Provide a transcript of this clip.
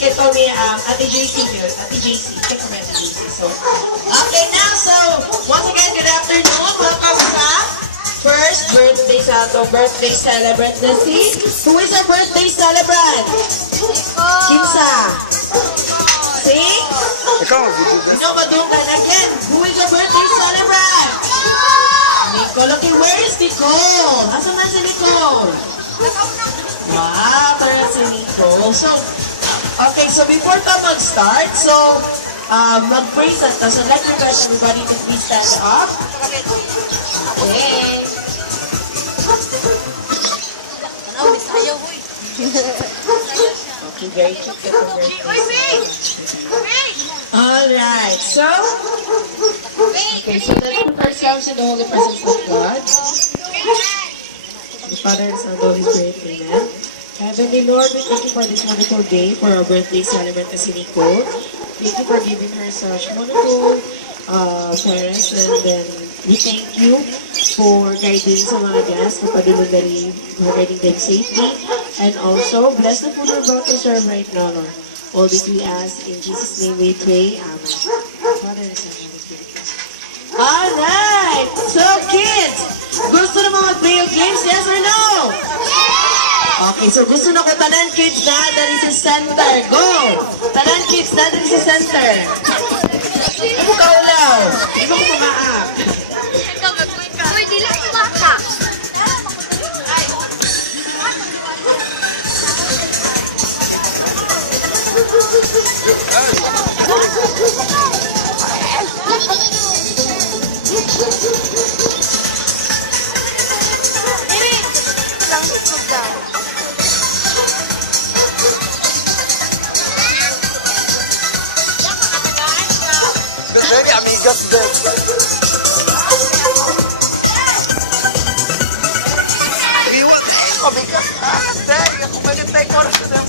Ito ni Ate JC here. Ate JC. Check mo Ate JC. So, okay now. So, once again, good afternoon. Welcome sa first birthday sa ato. Birthday celebrant na si... Who is a birthday celebrant? Kimsa. Si? Ikaw, video. No, madungan again. Who is a birthday celebrant? Nicole. Okay, where is Nicole? Asan na si Nicole? Wow, tara si Nicole. So, okay, so before ka mag-start, so, mag-praise at so I'd like to request everybody to please stand up. Okay. Okay, very cute. Alright, so, okay, so let's put ourselves in the holy presence of God. The Father, and Son, and Holy Spirit, Amen. Heavenly Lord, we thank you for this wonderful day, for our birthday celebrant na si Nicole. Thank you for giving her such wonderful parents, and then we thank you for guiding sa mga guests, for guiding them safely, and also bless the food we're about to serve right now, Lord. All this we ask, in Jesus' name we pray, Amen. Father, and Son, and Holy Spirit. Alright! So kids, gusto na mga mag-play of games, yes or no? Okay, so gusto na ko tanan kids na dari sa center. Go! Tanan kids na dari sa center. Ikaw lang. Ikaw kumaak. Uy, di lang baka. Lang itlog daw. Very amigas din. Amigas. Dahil ako magantay ko na sa